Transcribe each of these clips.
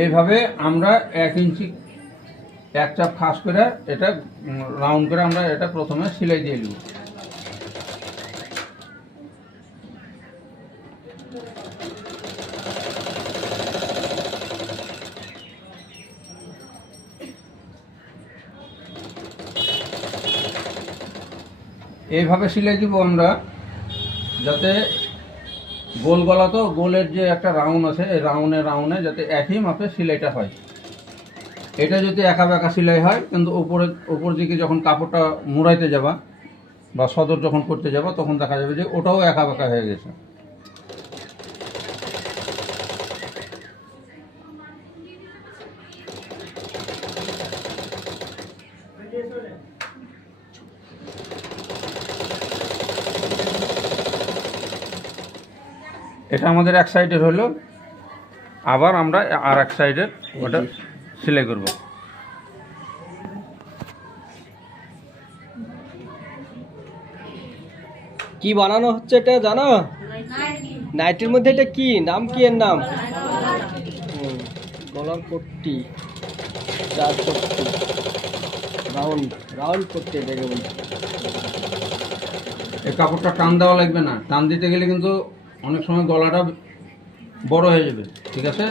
এইভাবে আমরা 1 ইঞ্চি এক চাপ খাস করে এটা রাউন্ড করে আমরা এটা প্রথমে সেলাই দিয়ে নেব। এইভাবে সেলাই দিব আমরা, যাতে গোল গলা তো গোলের যে একটা রাউন্ড আছে এই রাউন্ডে যাতে একই মাপে সেলাইটা হয়। এটা যদি একা বেঁকা সেলাই হয় কিন্তু উপর দিকে যখন কাপড়টা মুড়াইতে যাবা বা সদর যখন করতে যাবা তখন দেখা যাবে যে ওটাও একা বেঁকা হয়ে গেছে। এটা আমাদের এক সাইডের হলো, আবার আমরা আর এক সাইডের ওটা সেলাই করব। কি বানানো হচ্ছে এটা জানো? নাইটির মধ্যে এটা কি নাম, কি এর নাম? গলার পট্টি, চার পট্টি, রাউন্ড পট্টি এটাকে বলি। এই কাপড়টা টান দেওয়া লাগবে না, টান দিতে গেলে কিন্তু অনেক সময় গলাটা বড় হয়ে যাবে, ঠিক আছে?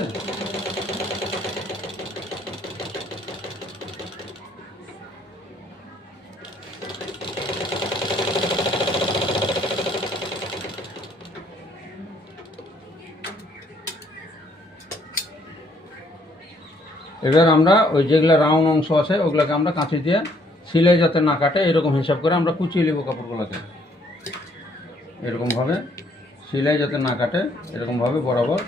এবার আমরা ওই যেগুলো রাউন্ড অংশ আছে ওগুলোকে আমরা কাঁচি দিয়ে সিলাই যাতে না কাটে এরকম হিসাব করে আমরা কুচিয়ে নেব কাপড়গুলোকে। এরকমভাবে সিলাই যাতে না কাটে এরকমভাবে বরাবর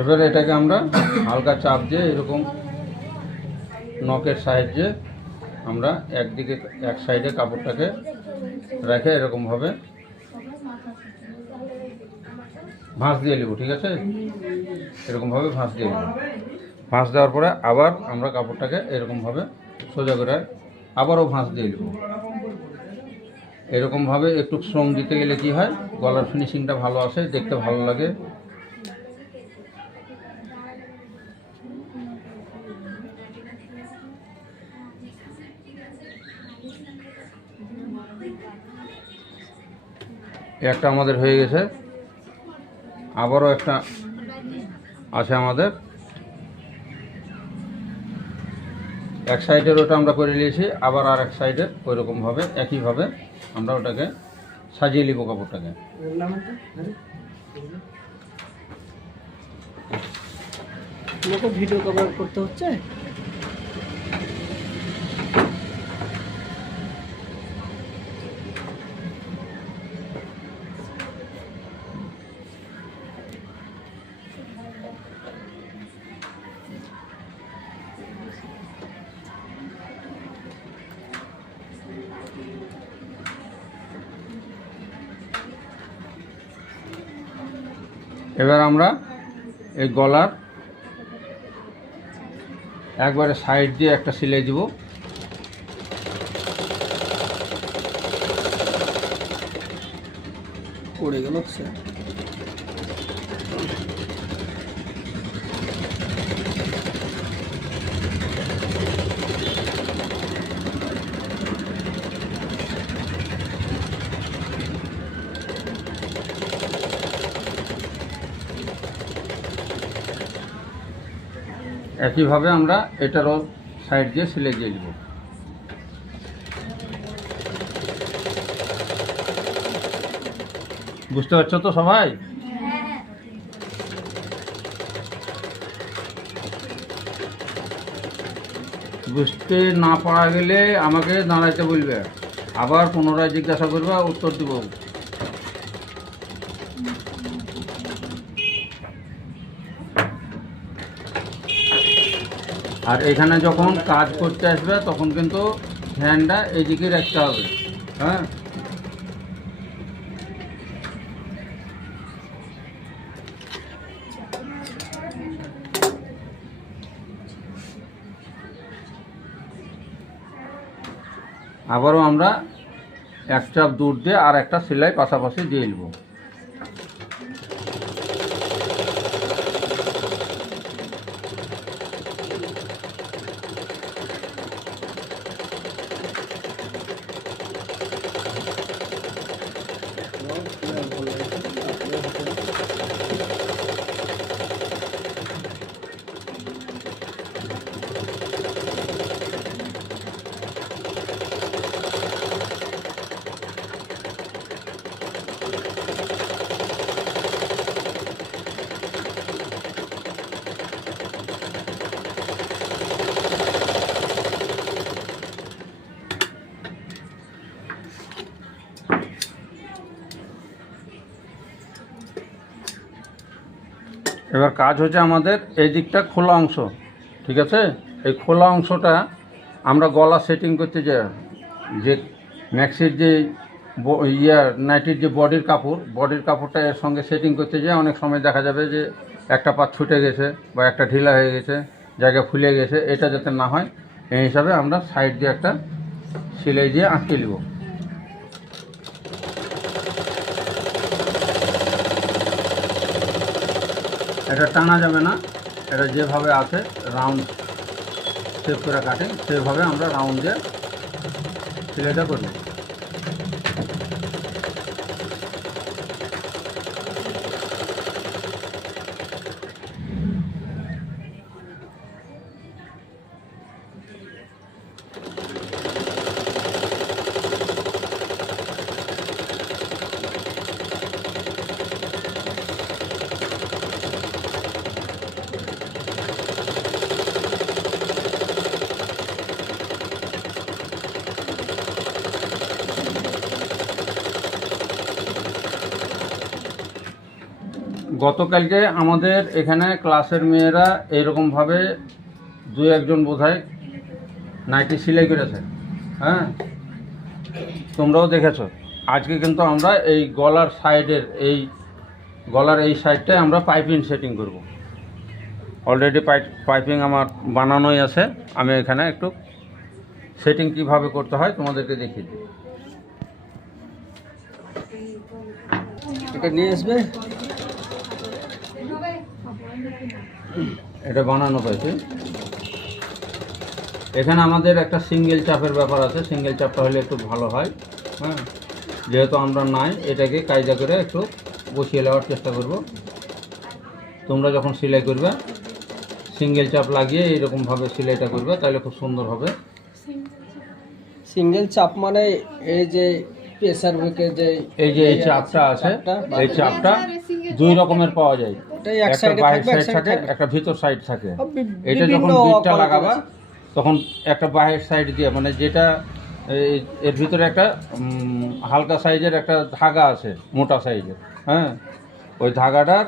এবারে এটাকে আমরা হালকা চাপ দিয়ে এরকম নখের সাহায্যে আমরা একদিকে এক সাইডে কাপড়টাকে রেখে এরকমভাবে ভাঁজ দিয়ে নেব, ঠিক আছে? এরকমভাবে ভাঁজ দিয়ে নেব। ভাঁজ দেওয়ার পরে আবার আমরা কাপড়টাকে এরকমভাবে সোজা করে আবারও ভাঁজ দিয়ে নেব। এরকমভাবে একটু শ্রম দিতে গেলে কি হয়, গলার ফিনিশিংটা ভালো আসে, দেখতে ভালো লাগে। একটা আমাদের হয়ে গেছে, আবারও একটা আছে আমাদের। এক সাইডের ওটা আমরা করে নিয়েছি, আবার আর এক সাইডের ওই রকমভাবে একইভাবে আমরা ওটাকে সাজিয়ে নিব কাপড়টাকে। ভিডিও কভার করতে হচ্ছে। এবার আমরা এই গলার একবারে সাইড দিয়ে একটা সেলাই দিব। পড়ে গেল একইভাবে আমরা এটারও সাইড দিয়ে সেলাই দিয়ে দিব। বুঝতে পারছো তো সবাই? বুঝতে না পারা গেলে আমাকে দাঁড়াইতে বলবে, আবার পুনরায় জিজ্ঞাসা করবে, উত্তর দিব। আর এখানে যখন কাজ করতে আসবে তখন কিন্তু হ্যান্ডটা এইদিকে রাখতে হবে। হ্যাঁ, আবারও আমরা এক চাপ দূর দিয়ে আর একটা সেলাই পাশাপাশি দিয়ে নেব। এবার কাজ হচ্ছে আমাদের এই দিকটা খোলা অংশ, ঠিক আছে? এই খোলা অংশটা আমরা গলা সেটিং করতে যাই, যে ম্যাক্সির যে নাইটির যে বডির কাপড়টা এর সঙ্গে সেটিং করতে যাই অনেক সময় দেখা যাবে যে একটা পাত ছুটে গেছে বা একটা ঢিলা হয়ে গেছে, জায়গা ফুলে গেছে। এটা যাতে না হয় এই হিসাবে আমরা সাইড দিয়ে একটা সেলাই দিয়ে আটকে নেব। এটা টানা যাবে না, এটা যেভাবে আছে রাউন্ড শেপ করে কাটে সেভাবে আমরা রাউন্ড দিয়ে সেলাইটা করব। গতকালকে আমাদের এখানে ক্লাসের মেয়েরা এইরকমভাবে দু একজন বোধহয় নাইটি সেলাই করেছে। হ্যাঁ, তোমরাও দেখেছো। আজকে কিন্তু আমরা এই গলার সাইডের গলার এই সাইডটায় আমরা পাইপিং সেটিং করব। অলরেডি পাইপিং আমার বানানোই আছে, আমি এখানে একটু সেটিং কিভাবে করতে হয় তোমাদেরকে দেখিয়ে দিই। এটা নিয়ে আসবে, এটা বানানো হয়েছে। এখানে আমাদের একটা সিঙ্গেল চাপের ব্যাপার আছে, সিঙ্গেল চাপটা হলে একটু ভালো হয়। হ্যাঁ, যেহেতু আমরা নাই, এটাকে কায়দা করে একটু বসিয়ে নেওয়ার চেষ্টা করব। তোমরা যখন সেলাই করবে সিঙ্গেল চাপ লাগিয়ে এইরকমভাবে সেলাইটা করবে, তাহলে খুব সুন্দর হবে। সিঙ্গেল চাপ মানে এই যে প্রেসার বুকে যে এই চাপটা আছে, এই চাপটা দুই রকমের পাওয়া যায়। একটা বাইরের সাইড থাকে, একটা ভিতর সাইড থাকে। এটা যখন বিটটা লাগাবা তখন একটা বাইরের সাইড দিয়ে, মানে যেটা এর ভিতরে একটা হালকা সাইজের একটা ধাগা আছে, মোটা সাইজের। হ্যাঁ, ওই ধাগাটার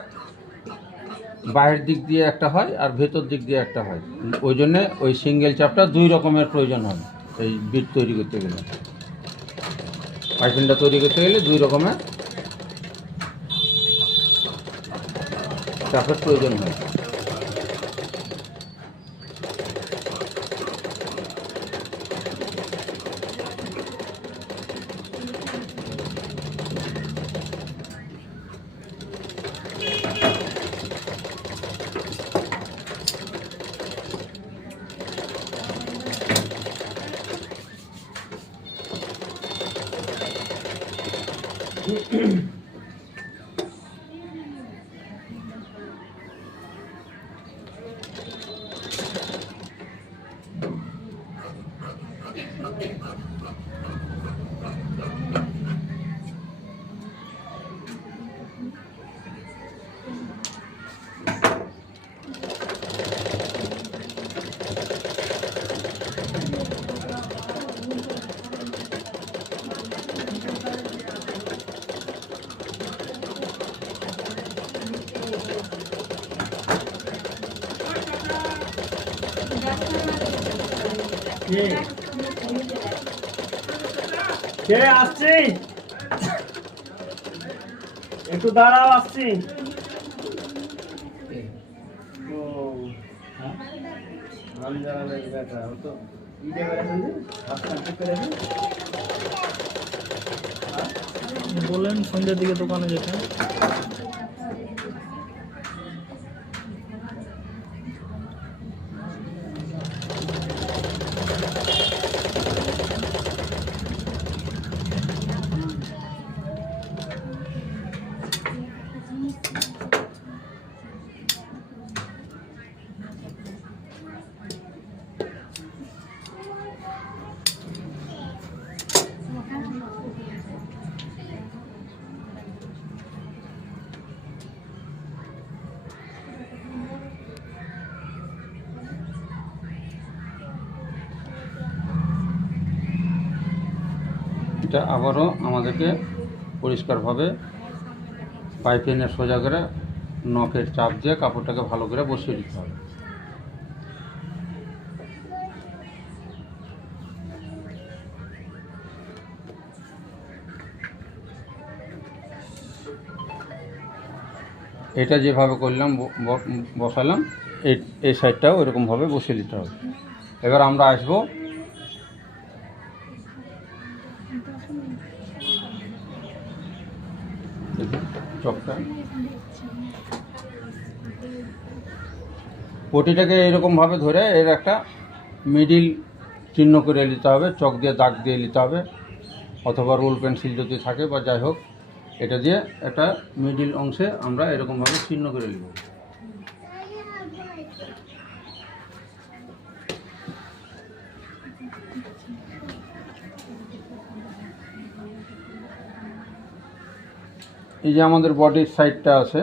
বাইরের দিক দিয়ে একটা হয় আর ভেতর দিক দিয়ে একটা হয়। ওই জন্যে ওই সিঙ্গেল চাপটা দুই রকমের প্রয়োজন হয় এই বিট তৈরি করতে গেলে। পাইপিংটা তৈরি করতে গেলে দুই রকমের চাপের প্রয়োজন হয়। কে আসছি, একটু দাঁড়াও, আসছি। ও আমি জানালে দেখা তো ইডে বেড়াচ্ছেন যে আপনার ঠিক করে দিন। বললেন সন্ধ্যের দিকে দোকানে যেতে। এটা আবারও আমাদেরকে পরিষ্কারভাবে পাইপিনের সোজা করে নখের চাপ দিয়ে কাপড়টাকে ভালো করে বসিয়ে দিতে হবে। এটা যেভাবে করলাম বসালাম, এই সাইডটাও এরকমভাবে বসিয়ে দিতে হবে। এবার আমরা আসবো চকটা, পটিটাকে এরকমভাবে ধরে এর একটা মিডিল চিহ্ন করে নিতে হবে, চক দিয়ে দাগ দিয়ে নিতে হবে, অথবা রোল পেন্সিল যদি থাকে বা যাই হোক, এটা দিয়ে একটা মিডিল অংশে আমরা এরকমভাবে চিহ্ন করে নিব। এই যে আমাদের বডির সাইডটা আছে,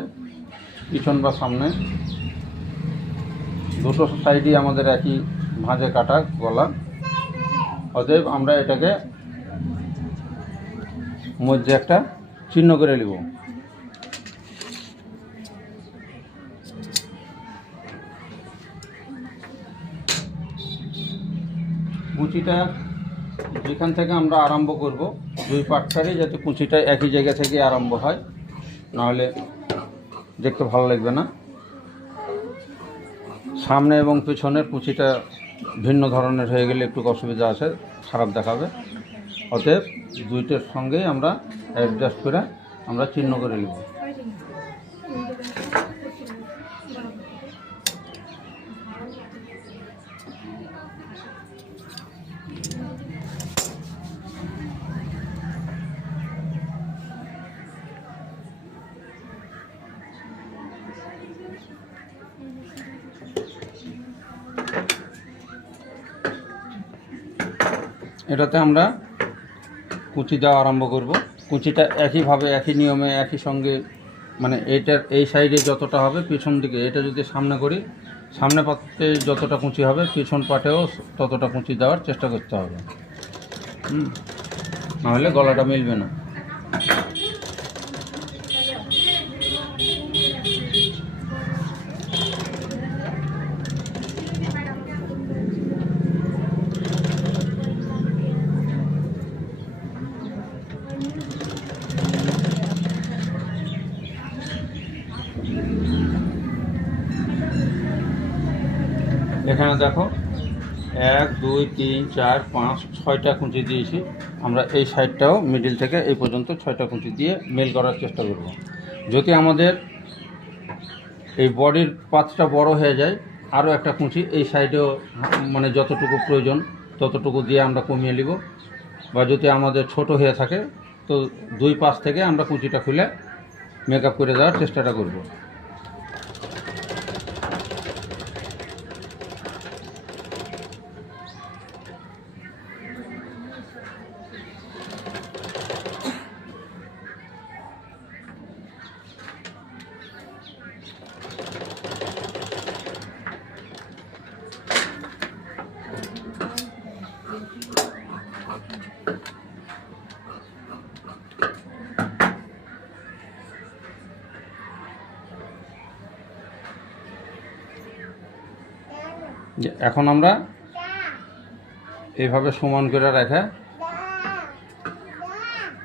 পিছন বা সামনে দুটো সাইডই আমাদের একই ভাঁজে কাটা গলা, অতএব আমরা এটাকে মধ্যে একটা চিহ্ন করে নিব। কুচিটা যেখান থেকে আমরা আরম্ভ করব, দুই পাটটারই যাতে কুচিটা একই জায়গা থেকে আরম্ভ হয়, নাহলে দেখতে ভালো লাগবে না। সামনে এবং পেছনের কুচিটা ভিন্ন ধরনের হয়ে গেলে একটু অসুবিধা আছে, খারাপ দেখাবে। অতএব দুইটার সঙ্গেই আমরা অ্যাডজাস্ট করে আমরা চিহ্ন করে নেব। এটাতে আমরা কুচি দেওয়া আরম্ভ করব। কুচিটা একইভাবে একই নিয়মে একই সঙ্গে, মানে এইটার এই সাইডে যতটা হবে পিছন দিকে, এটা যদি সামনে করি, সামনে পাতে যতটা কুচি হবে পিছন পাটেও ততটা কুচি দেওয়ার চেষ্টা করতে হবে, নাহলে গলাটা মিলবে না। এখানে দেখো 1 2 3 4 5 6টা কুঁচি দিয়েছি আমরা। এই সাইডটাও মিডিল থেকে এই পর্যন্ত 6টা কুঁচি দিয়ে মেল করার চেষ্টা করব। যদি আমাদের এই বডির পাতটা বড় হয়ে যায়, আরও একটা কুঁচি এই সাইডেও মানে যতটুকু প্রয়োজন ততটুকু দিয়ে আমরা কমিয়ে নিব। বা যদি আমাদের ছোট হয়ে থাকে তো দুই পাশ থেকে আমরা কুঁচিটা খুলে মেকআপ করে দেওয়ার চেষ্টাটা করব। এখন আমরা এইভাবে সমান করে রেখে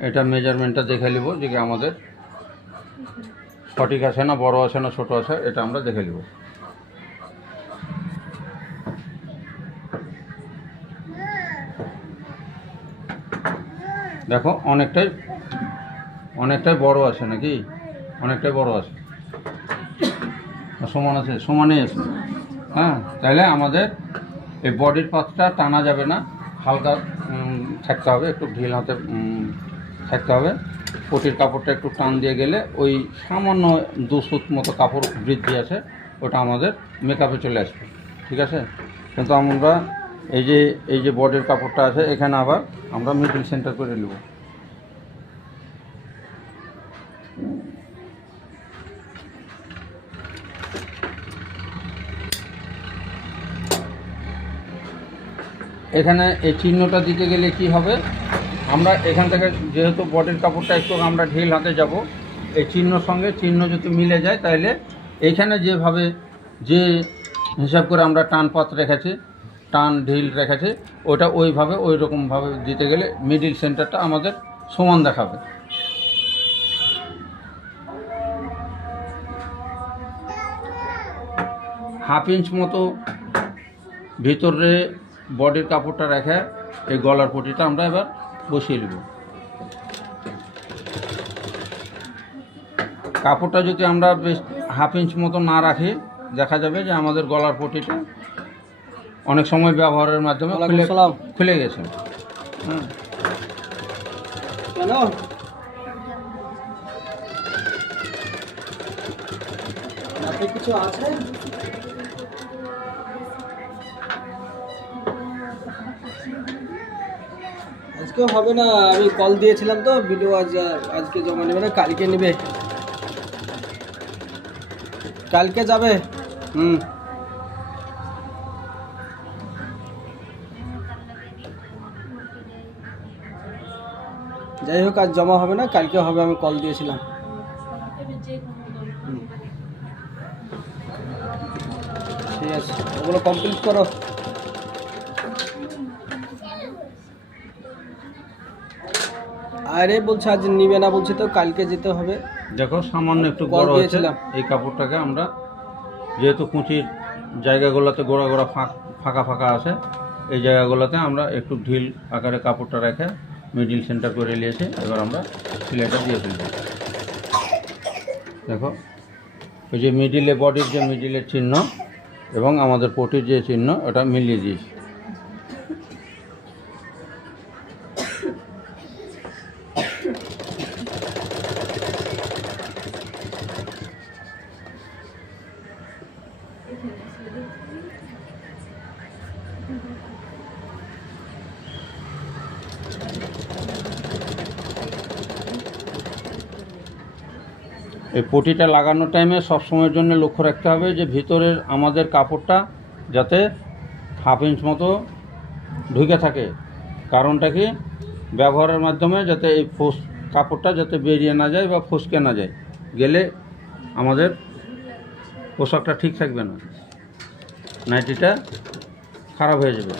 এটা মেজারমেন্টটা দেখে নিব যে কি আমাদের সঠিক আছে না, বড় আছে না ছোট আছে, এটা আমরা দেখে নিব। দেখো অনেকটাই বড় আছে নাকি, অনেকটাই বড় আছে, সমান আছে, সমানই আছে। হ্যাঁ, তাহলে আমাদের এই বডির পাতটা টানা যাবে না, হালকা থাকতে হবে, একটু ঢিল হাতে থাকতে হবে। পটির কাপড়টা একটু টান দিয়ে গেলে ওই সামান্য 2 সুত মতো কাপড় বৃদ্ধি আছে, ওটা আমাদের মেকআপে চলে আসবে। ঠিক আছে, কিন্তু আমরা এই যে বডির কাপড়টা আছে এখানে আবার আমরা মিডল সেন্টার করে নেব। এখানে এই চিহ্নটা দিতে গেলে কি হবে, আমরা এখান থেকে যেহেতু বডির কাপড়টা একটু আমরা ঢিল হাতে যাব, এই চিহ্নর সঙ্গে চিহ্ন যদি মিলে যায় তাহলে এইখানে যেভাবে যে হিসাব করে আমরা টান পাত রেখেছি, টান ঢিল রেখেছি, ওটা ওইভাবে ওই রকমভাবে দিতে গেলে মিডিল সেন্টারটা আমাদের সমান দেখাবে। হাফ ইঞ্চ মতো ভিতরে বডির কাপড়টা রেখে এই গলার পটিটা আমরা এবার বসিয়ে নেব। কাপড়টা যদি আমরা বেশ হাফ ইঞ্চ মতো না রাখি, দেখা যাবে যে আমাদের গলার পটিটা অনেক সময় ব্যবহারের মাধ্যমে খুলে গেছে। হ্যাঁ, কেন হাতে কিছু আছে? আজকে হবে না, আমি কল দিয়েছিলাম তো, ভিডিও আজকে জমা নেবে না, কালকে নেবে, কালকে যাবে। যাই হোক, আজ জমা হবে না, কালকে হবে, আমি কল দিয়েছিলাম। ঠিক আছে, ওগুলো কমপ্লিট করো। আরে বলছে আজ নিবে না, বলছে তো কালকে যেতে হবে। দেখো সামান্য একটু বড় হয়েছে এই কাপড়টাকে আমরা, যেহেতু কুচির জায়গাগুলোতে গোড়া গোড়া ফাঁকা ফাঁকা আছে, এই জায়গাগুলোতে আমরা একটু ঢিল আকারে কাপড়টা রেখে মিডিল সেন্টার করে নিয়েছি। এবার আমরা সেলাইটা দিয়ে ফেলব। দেখো ওই যে মিডিলে, বডির যে মিডিলের চিহ্ন এবং আমাদের পটির যে চিহ্ন, ওটা মিলিয়ে দিয়েছি। এই পটিটা লাগানোর টাইমে সবসময়ের জন্য লক্ষ্য রাখতে হবে যে ভিতরের আমাদের কাপড়টা যাতে হাফ ইঞ্চ মতো ঢুকে থাকে। কারণটা কি, ব্যবহারের মাধ্যমে যাতে এই কাপড়টা যাতে বেরিয়ে না যায় বা ফসকে না যায়, গেলে আমাদের পোশাকটা ঠিক থাকবে না, নাইটিটা খারাপ হয়ে যাবে।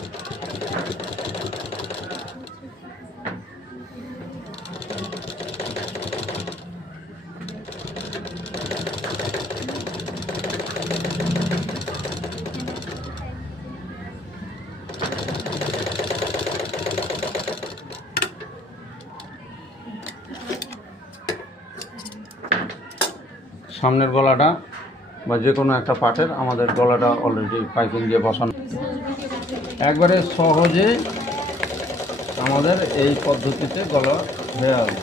সামনের গলাটা বা যে কোনো একটা পার্টের আমাদের গলাটা অলরেডি পাইপিং দিয়ে বসানো, একবারে সহজে আমাদের এই পদ্ধতিতে গলা হয়ে যাবে।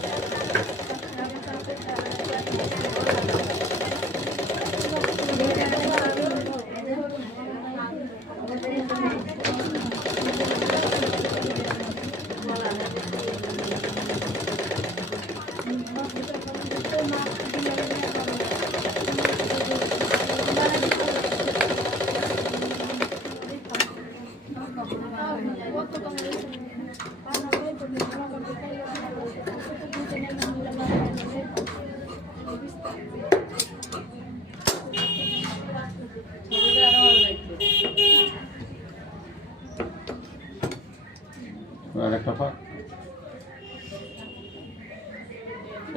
সাফা।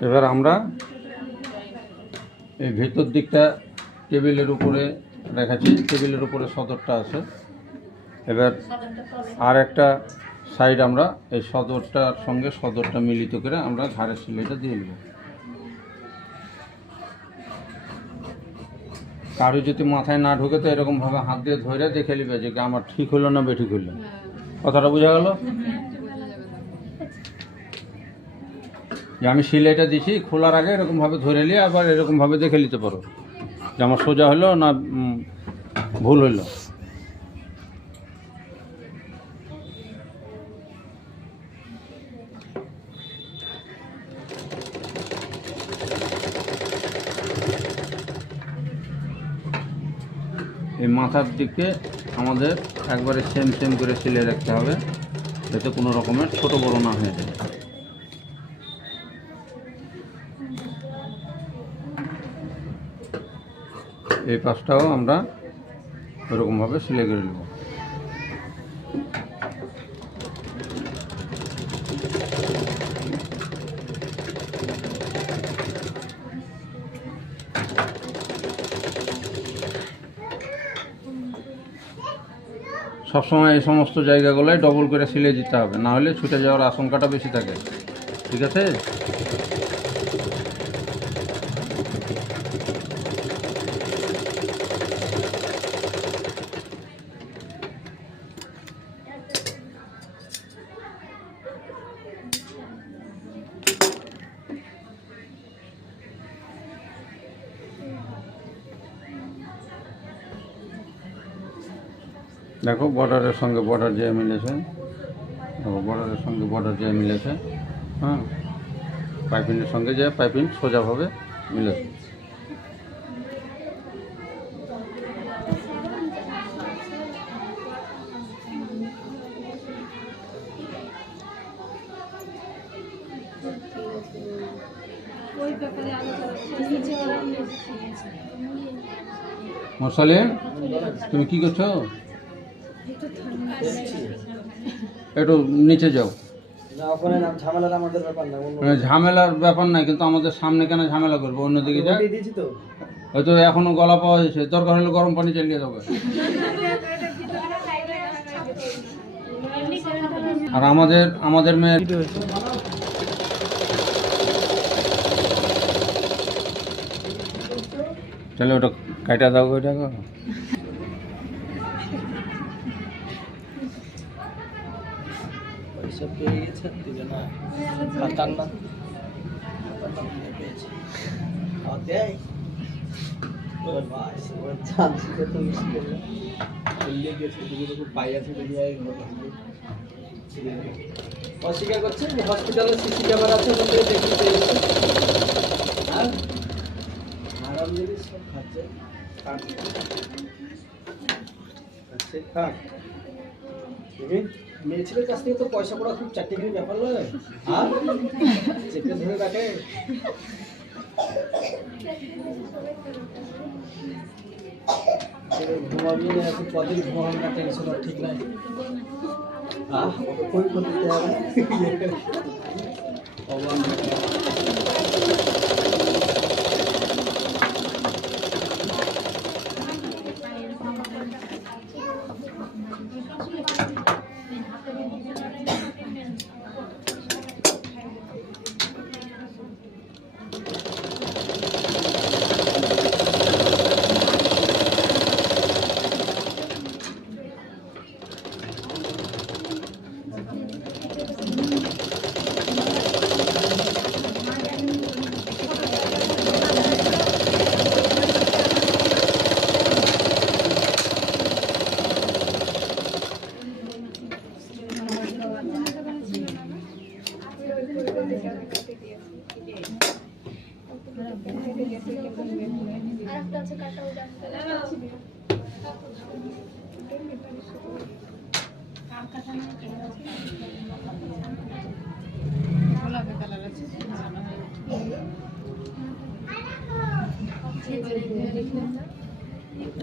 এবার আমরা এই ভেতর দিকটা টেবিলের উপরে রেখেছি, টেবিলের উপরে সদরটা আছে। এবার আর একটা সাইড আমরা এই সদরটার সঙ্গে সদরটা মিলিত করে আমরা ঘাড়ের সেলাইটা দিয়ে নেব। কারো যদি মাথায় না ঢুকে তো এরকমভাবে হাত দিয়ে ধরে দেখে নিবে যে আমার ঠিক হলো না বেঠিক হলো। কথাটা বোঝা গেল? যে আমি সেলাইটা দিছি খোলার আগে এরকমভাবে ধরে নিয়ে আবার এরকমভাবে দেখে নিতে পারো যে আমার সোজা হলো না ভুল হলো। এই মাথার দিকে আমাদের একবারে সেম সেম করে সেলাই রাখতে হবে, যাতে কোনো রকমের ছোট বড় না হয়ে যায়। এই পাশটাও আমরা ওরকমভাবে সেলাই করে নেব। সবসময় এই সমস্ত জায়গাগুলোয় ডবল করে সেলাই দিতে হবে, না হলে ছুটে যাওয়ার আশঙ্কাটা বেশি থাকে। ঠিক আছে? দেখো বর্ডারের সঙ্গে বর্ডার যে মিলেছে, বর্ডারের সঙ্গে বর্ডার যে মিলেছে, হ্যাঁ, পাইপিংয়ের সঙ্গে যে পাইপিং সোজাভাবে মিলেছে। মোরসালিম, তুমি কি করছো? একটু নিচে যাও। ঝামেলার ব্যাপার নাই, কিন্তু আমাদের সামনে কেন ঝামেলা করবো? অন্যদিকে যা, হয়তো এখনো গলা পাওয়া যাচ্ছে, দরকার হলে গরম পানি চালিয়ে দেবে। আর আমাদের মেয়ের তাহলে ওটা কাটা দাও, ওইটা পয়সা পেয়ে গেছে দিবে না, খাতার না পেয়েছে অস্বীকার করছে। হসপিটালে সিসি ক্যামেরা আছে, দেখি আরাম জিনিস সব খাচ্ছে। মেয়ে ছেলের কাছ থেকে তো পয়সা পড়া খুব চারটিখানি ব্যাপার নয়, আর চেপে ধরে রাখে। ঘুমাবি না, এখন কদিন ঘুমাবি না, টেনশন ঠিক নাই। কই করতে হবে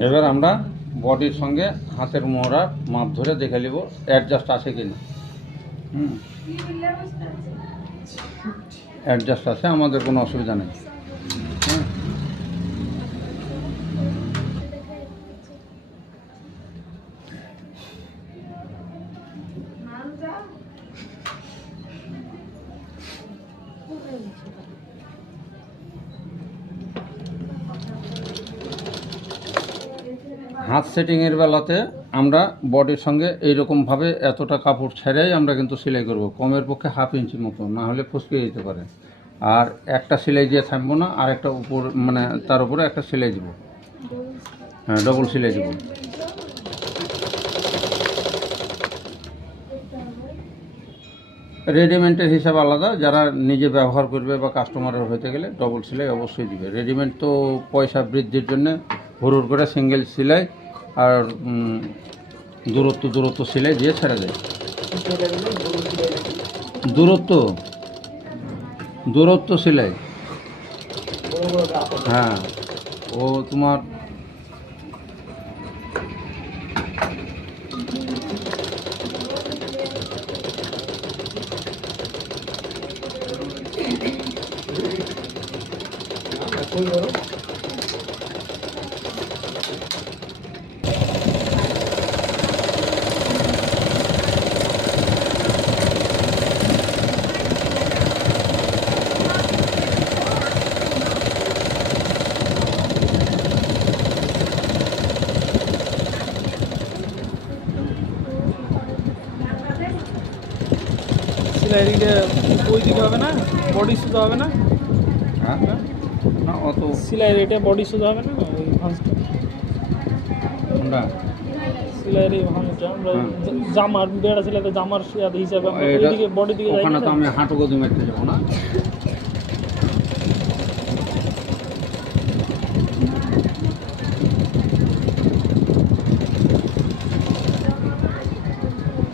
এবার আমরা বডির সঙ্গে হাতের মোহরার মাপ ধরে দেখে নিব অ্যাডজাস্ট আছে কিনা। অ্যাডজাস্ট আছে, আমাদের কোনো অসুবিধা নেই। হ্যাঁ, হাত সেটিংয়ের বেলাতে আমরা বডির সঙ্গে এইরকমভাবে এতটা কাপড় ছেড়েই আমরা কিন্তু সেলাই করব, কমের পক্ষে 1/2 ইঞ্চি মতো, না হলে ফসকে যেতে পারে। আর একটা সেলাই দিয়ে থামবো না, আর একটা উপর মানে তার উপরে একটা সেলাই দিব, হ্যাঁ ডবল সেলাই দিব। রেডিমেন্টের হিসাব আলাদা, যারা নিজে ব্যবহার করবে বা কাস্টমারের হতে গেলে ডবল সেলাই অবশ্যই দিবে। রেডিমেন্ট তো পয়সা বৃদ্ধির জন্য হুড় করে সিঙ্গেল সেলাই আর দূরত্ব সেলাই দিয়ে ছেড়ে দেয়। দূরত্ব সেলাই, হ্যাঁ ও তোমার সিলাইটা ওই দিকে হবে না, বডি সুতো হবে না? হ্যাঁ না অত সিলাই রেটে বডি সুতো হবে না ওই ভাঁজটা? আমরা সিলাইয়ের এই ভাঁজটা আমরা জামার বেড়া সিলাইতে জামার হিসাবে আমরা এটা ওইদিকে বডি দিকে যাই ওখানে না? তো আমি হাঁটু গদি মারতে যাবো না।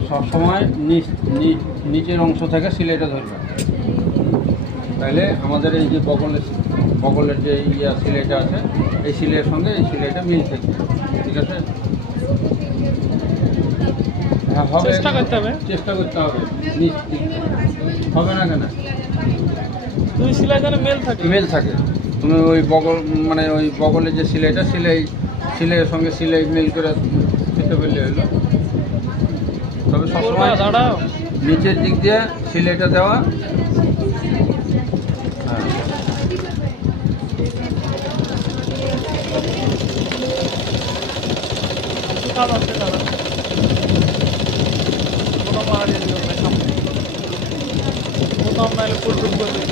সবসময় নিচের অংশ থেকে সিলাইটা ধরবে, তাহলে আমাদের এই যে বগলের যে সিলাইটা আছে এই সিলাইয়ের সঙ্গে এই সিলাইটা মিল থাকবে, ঠিক আছে? হ্যাঁ হবে, চেষ্টা করতে হবে। চেষ্টা করতে হবে, হবে না কেন? দুই সিলাই যেন মেল থাকে। মেল থাকে, তুমি ওই মানে ওই বগলের যে সিলাইটা সিলাইয়ের সঙ্গে সিলাই মিল করে দিতে পারলে হলো। তবে সবসময় দাঁড়াও, নিচের দিক দিয়ে সিলাইটা দেওয়া, হ্যাঁ কাজ আছে দাঁড়া, কোনো মারিয়ে দিও না সামনে, বোতাম নাইলে ফুল টুল করে দিই।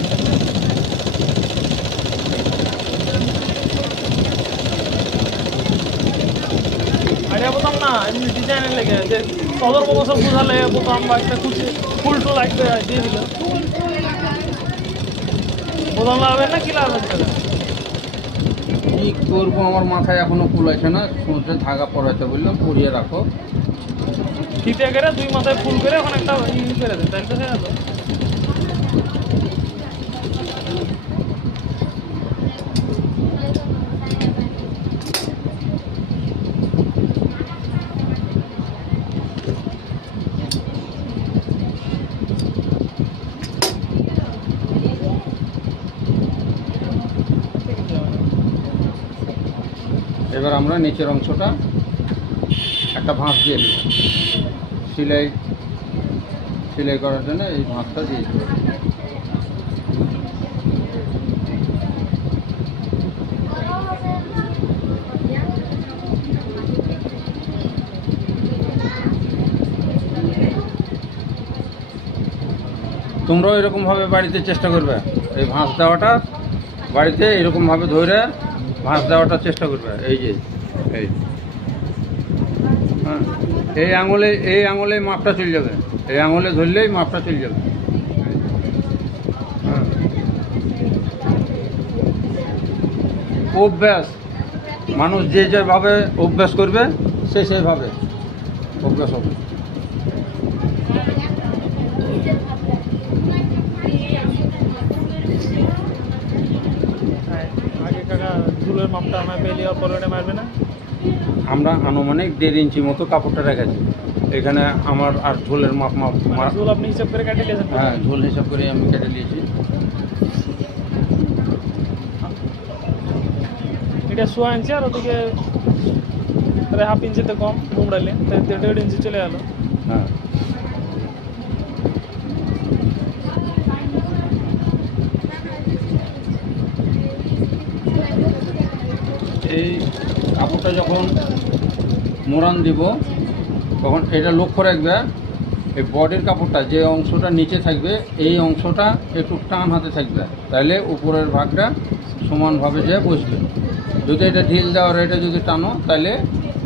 আইডিয়া বোতাম না, এমনি ডিজাইনের লেগে যে সদর বছর বুঝালে বোতাম বা একটা কুচি ফুল টুল লাগবে দিয়ে দিল। বোতাম লাগাবেন না কি লাগাবেন? কি করবো, আমার মাথায় এখনো কুলাইছে না, সমুদ্রে ধাগা পরাইতে বললাম, পরিয়ে রাখো। ফিতে করে দুই মাথায় ফুল করে এখন একটা করে দেন, তাই তো হয়ে গেল। এবার আমরা নিচের অংশটা একটা ভাঁজ দিয়ে দেব, সেলাই করার জন্য এই ভাঁজটা দিয়ে দেব। তোমরাও এরকমভাবে বাড়িতে চেষ্টা করবে, এই ভাঁজ দেওয়াটা বাড়িতে এরকমভাবে ধরে ভাঁজ দেওয়াটার চেষ্টা করবে। এই যে এই হ্যাঁ, এই আঙুলে মাপটা চলে যাবে, এই আঙুলে ধরলেই মাপটা চলে যাবে। হ্যাঁ, অভ্যাস, মানুষ যেভাবে অভ্যাস করবে সেইভাবে অভ্যাস হবে। আগে কাকা ঝুলের মাপটা আমার পেলে আর পরে মারবে না? আমরা আনুমানিক 1.5 ইঞ্চি মতো কাপড়টা রেখেছি। এখানে আমার আর ঝোলের মাপ ঝোল আপনি হিসাব করে কাটিয়ে নিয়েছেন? হ্যাঁ, ঝোল হিসাব করে আমি কেটে নিয়েছি। এটা 1.5 ইঞ্চি আর ওদিকে প্রায় 1/2 ইঞ্চিতে কম মুমড়াইলে, তাই 1.5 ইঞ্চি চলে গেল। হ্যাঁ, এই কাপড়টা যখন মোড়ান দিব তখন এটা লক্ষ্য রাখবে, এই বডির কাপড়টা যে অংশটা নিচে থাকবে এই অংশটা একটু টান হাতে থাকবে, তাহলে উপরের ভাগটা সমানভাবে যে বসবে। যদি এটা ঢিল দেওয়ার এটা যদি টানো তাহলে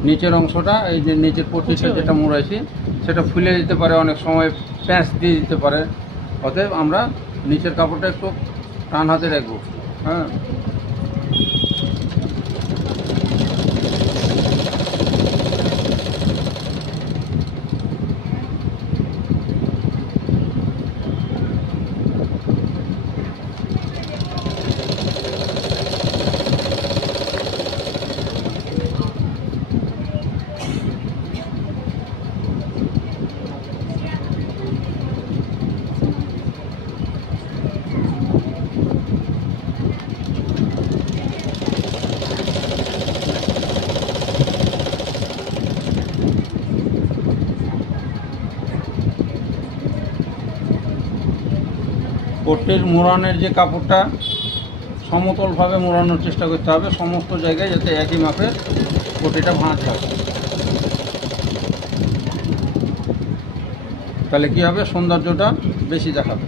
নিচের অংশটা, এই যে নিচের পট্টিটা যেটা মোড়াইছি সেটা ফুলে যেতে পারে, অনেক সময় প্যাঁচ দিয়ে দিতে পারে। অতএব আমরা নিচের কাপড়টা একটু টান হাতে রাখবো। হ্যাঁ, পট্টির মোড়ানোর যে কাপড়টা সমতলভাবে মোড়ানোর চেষ্টা করতে হবে, সমস্ত জায়গায় যাতে একই মাপের পট্টিটা ভাঁজ হয়। তাহলে কী হবে, সৌন্দর্যটা বেশি দেখাবে।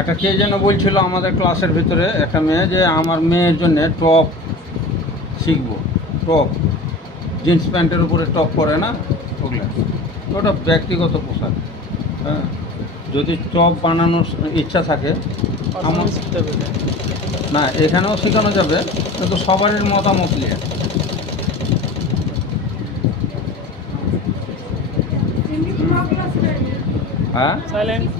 একটা কে যেন বলছিল আমাদের ক্লাসের ভিতরে, একটা মেয়ে, যে আমার মেয়ের জন্যে টপ শিখবো। টপ, জিন্স প্যান্টের উপরে টপ পরে না, ওগুলো ওটা ব্যক্তিগত পোশাক। হ্যাঁ, যদি টপ বানানোর ইচ্ছা থাকে আমার শিখতে হবে। না, এখানেও শেখানো যাবে, কিন্তু সবারই মতামত নিয়ে। হ্যাঁ, সাইলেন্ট।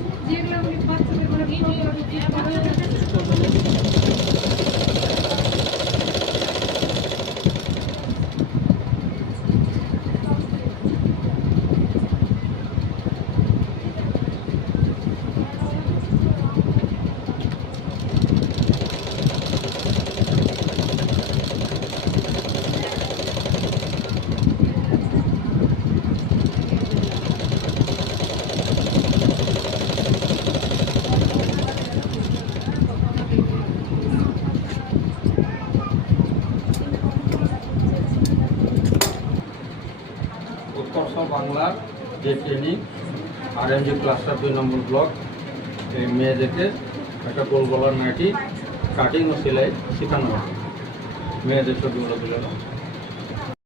উৎকর্ষ বাংলার যে ট্রেনিং RMG ক্লাস্টার 2 নম্বর ব্লক, এই মেয়েদেরকে একটা গোল গলার নাইটি কাটিং ও সেলাই শেখানো হয়। মেয়েদের ছবিগুলো তুলে